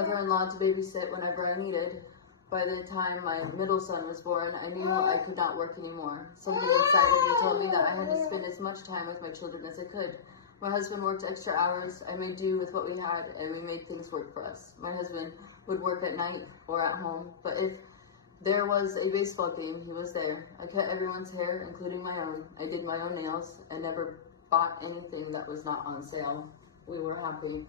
mother-in-law to babysit whenever I needed. By the time my middle son was born, I knew I could not work anymore. Something inside of me told me that I had to spend as much time with my children as I could. My husband worked extra hours. I made do with what we had, and we made things work for us. My husband would work at night or at home, but if there was a baseball game, he was there. I cut everyone's hair, including my own. I did my own nails. I never bought anything that was not on sale. We were happy.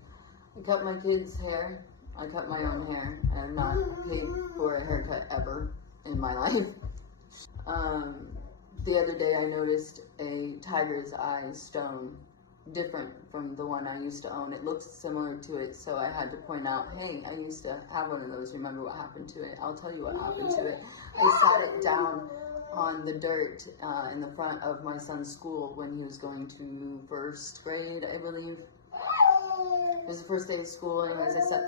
I cut my kids' hair. I cut my own hair. I have not paid for a haircut ever in my life. The other day I noticed a tiger's eye stone, different from the one I used to own. It looks similar to it, so I had to point out, hey, I used to have one of those. Remember what happened to it? I'll tell you what happened to it. I sat it down on the dirt in the front of my son's school when he was going to first grade, I believe. It was the first day of school, and as I set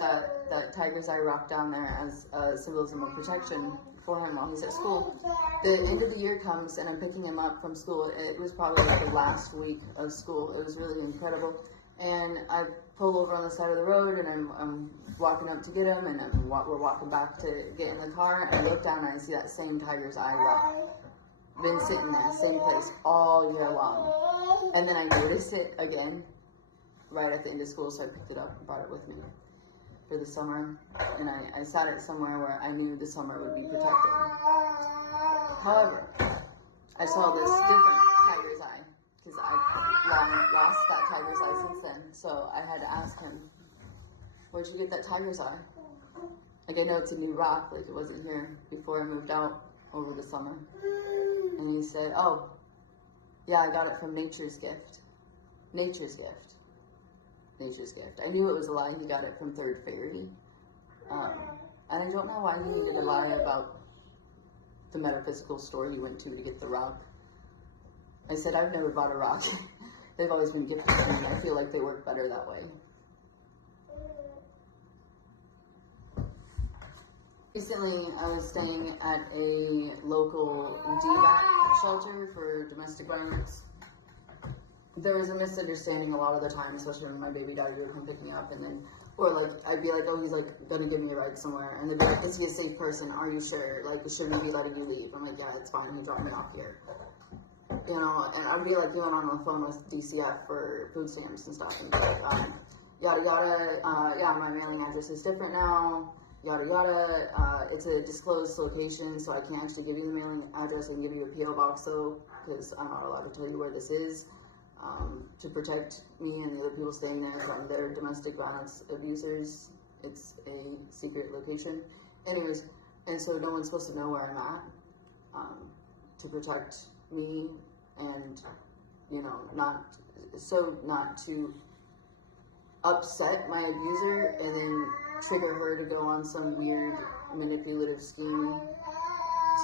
that tiger's eye rock down there as a symbolism of protection for him while he's at school, the end of the year comes, and I'm picking him up from school. It was probably like the last week of school. It was really incredible. And I pull over on the side of the road, and I'm walking up to get him, and we're walking back to get in the car, and I look down, and I see that same tiger's eye rock. Been sitting there, same place, all year long. And then I noticed it again right at the end of school, so I picked it up and brought it with me for the summer, and I sat it somewhere where I knew the summer would be protected. However, I saw this different tiger's eye, because I've long lost that tiger's eye since then, so I had to ask him, where'd you get that tiger's eye? Like, I know it's a new rock, like it wasn't here before I moved out over the summer. And he said, oh, yeah, I got it from Nature's Gift. Nature's Gift. Nature's Gift. I knew it was a lie. He got it from Third Fairy. And I don't know why he needed to lie about the metaphysical store he went to get the rock. I said, I've never bought a rock. They've always been gifted to me, and I feel like they work better that way. Recently, I was staying at a local DVAC shelter for domestic violence. There was a misunderstanding a lot of the time, especially when my baby daddy would come pick me up, and then, or like, I'd be like, oh, he's like gonna give me a ride somewhere, and they'd be like, is he a safe person? Are you sure? Like, should we be letting you leave? I'm like, yeah, it's fine, he dropped me off here. You know, and I'd be like going on the phone with DCF for food stamps and stuff, and be like, yada yada, yeah, my mailing address is different now, yada yada, it's a disclosed location, so I can't actually give you the mailing address. I can give you a PO box though, because I'm not allowed to tell you where this is. To protect me and the other people staying there from their domestic violence abusers. It's a secret location. Anyways, and so no one's supposed to know where I'm at, to protect me and, you know, not to upset my abuser and then trigger her to go on some weird manipulative scheme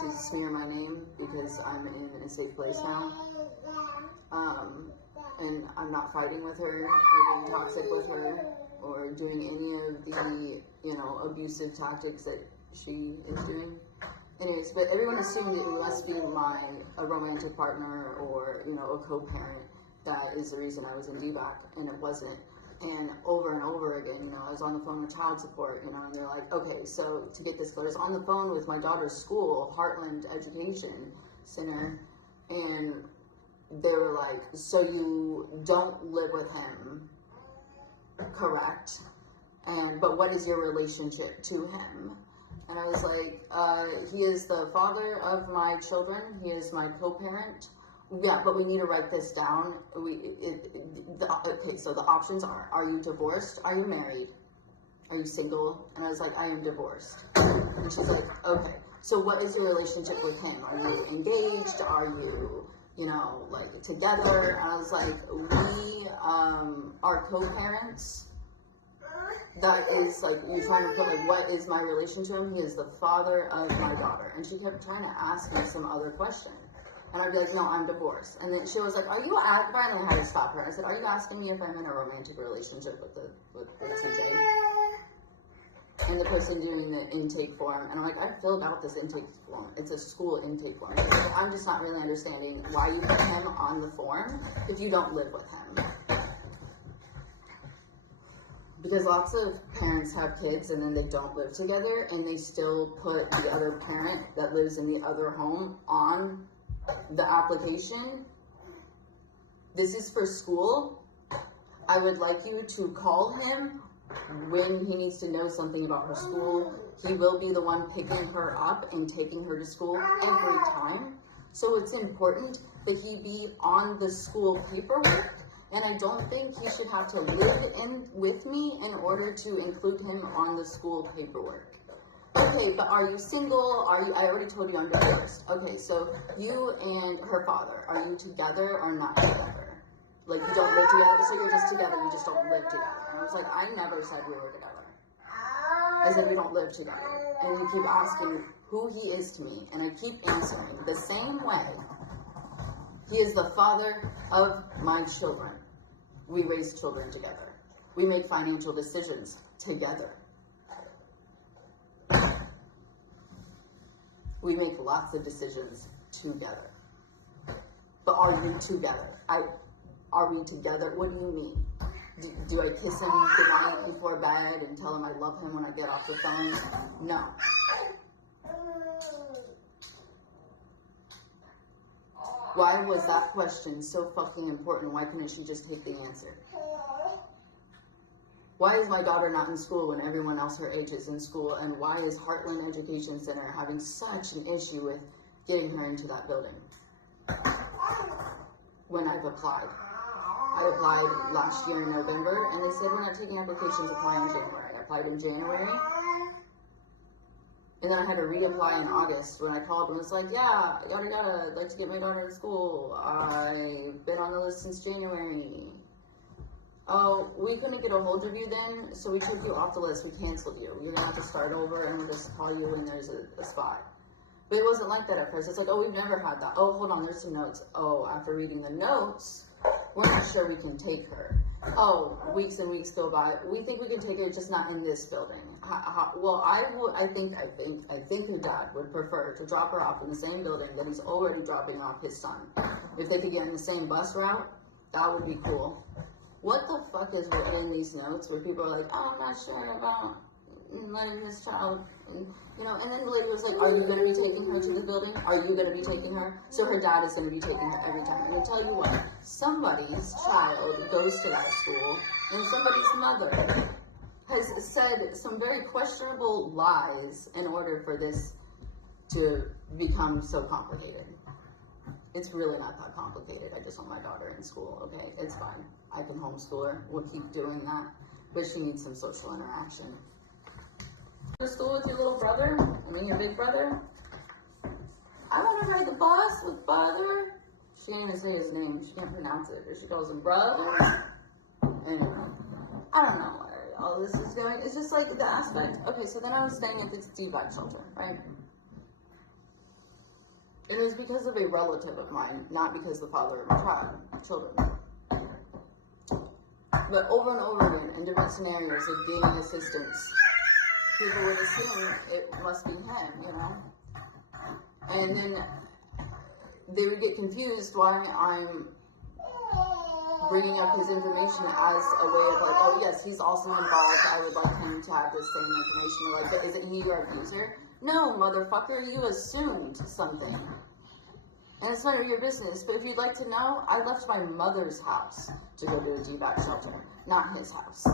to smear my name because I'm in a safe place now. And I'm not fighting with her or being toxic with her or doing any of the, you know, abusive tactics that she is doing. Anyways, but everyone assumed it must be a romantic partner or, you know, a co-parent that is the reason I was in DVAC, and it wasn't. And over again, you know, I was on the phone with child support, you know, and they're like, okay, so to get this clear, I was on the phone with my daughter's school, Heartland Education Center, and they were like, so you don't live with him, correct? But what is your relationship to him? And I was like, he is the father of my children. He is my co-parent. Yeah, but we need to write this down. Okay, so the options are you divorced? Are you married? Are you single? And I was like, I am divorced. And she's like, okay, so what is your relationship with him? Are you engaged? Are you, you know, like together? And I was like, we are co-parents. That is like, you're trying to put like, what is my relation to him? He is the father of my daughter. And she kept trying to ask me some other question. And I'd be like, no, I'm divorced. And then she was like, I finally had to stop her. I said, are you asking me if I'm in a romantic relationship with TJ? And the person doing the intake form, and I'm like, I filled out this intake form. It's a school intake form. Like, I'm just not really understanding why you put him on the form if you don't live with him. Because lots of parents have kids and then they don't live together and they still put the other parent that lives in the other home on the application. This is for school. I would like you to call him when he needs to know something about her school. He will be the one picking her up and taking her to school every time. So it's important that he be on the school paperwork. And I don't think he should have to live in with me in order to include him on the school paperwork. Okay, but are you single? I already told you I'm divorced. Okay, so you and her father, are you together or not together? Like, you don't live together, so you're just together, you just don't live together. And I was like, I never said we were together. I said we don't live together. And you keep asking who he is to me, and I keep answering the same way. He is the father of my children. We raise children together. We make financial decisions together. We make lots of decisions together. But are we together? Are we together? What do you mean? Do I kiss him goodnight before bed and tell him I love him when I get off the phone? No. Why was that question so fucking important? Why couldn't she just take the answer? Why is my daughter not in school when everyone else her age is in school? And why is Heartland Education Center having such an issue with getting her into that building? When I've applied. I applied last year in November, and they said we're not taking applications, apply in January. I applied in January. And then I had to reapply in August when I called and was like, yeah, yada yada, I'd like to get my daughter to school. I've been on the list since January. Oh, we couldn't get a hold of you then, so we took you off the list. We canceled you. You're going to have to start over and we'll just call you when there's a spot. But it wasn't like that at first. It's like, oh, we've never had that. Oh, hold on, there's some notes. Oh, after reading the notes, we're not sure we can take her. Oh, weeks and weeks go by. We think we can take her, just not in this building. Well, I think her dad would prefer to drop her off in the same building that he's already dropping off his son. If they could get in the same bus route, that would be cool. What the fuck is written in these notes where people are like, oh, I'm not sure about letting this child, and then the lady was like, are you going to be taking her to the building? Are you going to be taking her? So her dad is going to be taking her every time. And I tell you what, somebody's child goes to that school, and somebody's mother has said some very questionable lies in order for this to become so complicated. It's really not that complicated. I just want my daughter in school, okay? It's fine. I can homeschool her. We'll keep doing that. But she needs some social interaction. To school with your little brother? I mean, your big brother? I want to ride the bus with brother. She can't even say his name. She can't pronounce it. Or she calls him brother. Anyway, I don't know where all this is going. It's just like the aspect. Okay, so then I was staying at this DVAC shelter, right? It was because of a relative of mine, not because the father of my children. But over and over again, in different scenarios of gaining assistance, people would assume it must be him, And then they would get confused why I'm bringing up his information as a way of like, oh yes, he's also involved. I would like him to have this same information. You're like, but isn't he your abuser? No, motherfucker, you assumed something. And it's none of your business, but if you'd like to know, I left my mother's house to go to a DVAC shelter, not his house.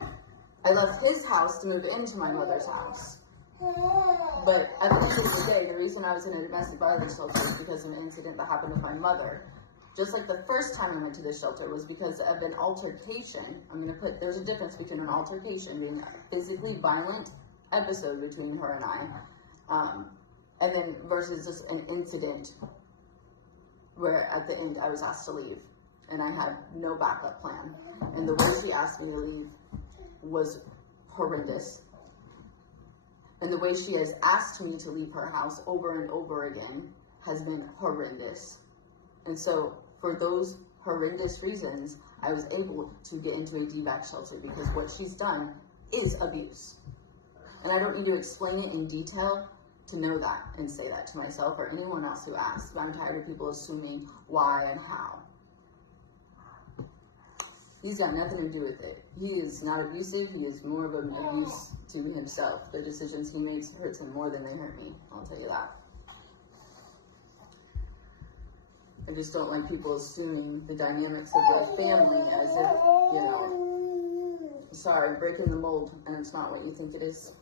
I left his house to move into my mother's house. But at the end of the day, the reason I was in a domestic violence shelter is because of an incident that happened with my mother. Just like the first time I went to this shelter was because of an altercation. There's a difference between an altercation, being a physically violent episode between her and I, and then versus just an incident where at the end I was asked to leave and I had no backup plan. And the way she asked me to leave was horrendous. And the way she has asked me to leave her house over and over again has been horrendous. And so for those horrendous reasons, I was able to get into a DVAC shelter because what she's done is abuse. And I don't need to explain it in detail to know that and say that to myself or anyone else who asks. But I'm tired of people assuming why and how. He's got nothing to do with it. He is not abusive. He is more of an abuse to himself. The decisions he makes hurts him more than they hurt me. I'll tell you that. I just don't like people assuming the dynamics of my family as if, you know, sorry, breaking the mold, and it's not what you think it is.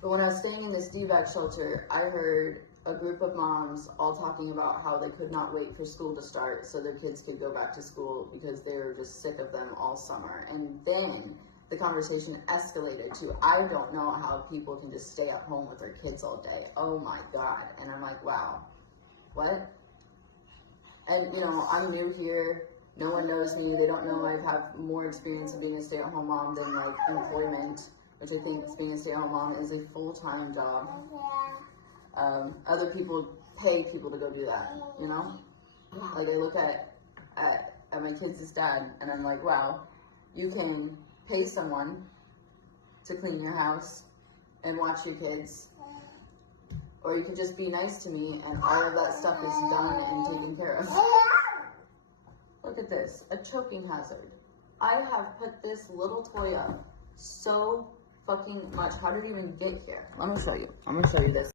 But when I was staying in this DVAC shelter, I heard a group of moms all talking about how they could not wait for school to start so their kids could go back to school because they were just sick of them all summer. And then the conversation escalated to, I don't know how people can just stay at home with their kids all day. Oh my God. And I'm like, wow, what? And, you know, I'm new here. No one knows me. They don't know I have more experience of being a stay-at-home mom than, like, employment, which I think being a stay-at-home mom is a full-time job. Other people pay people to go do that, you know? Like, I look at my kids' dad, and I'm like, wow, you can pay someone to clean your house and watch your kids, or you could just be nice to me, and all of that stuff is done and taken care of. Look at this, a choking hazard. I have put this little toy up so fucking much. How did it even get here? Let me show you. I'm gonna show you this.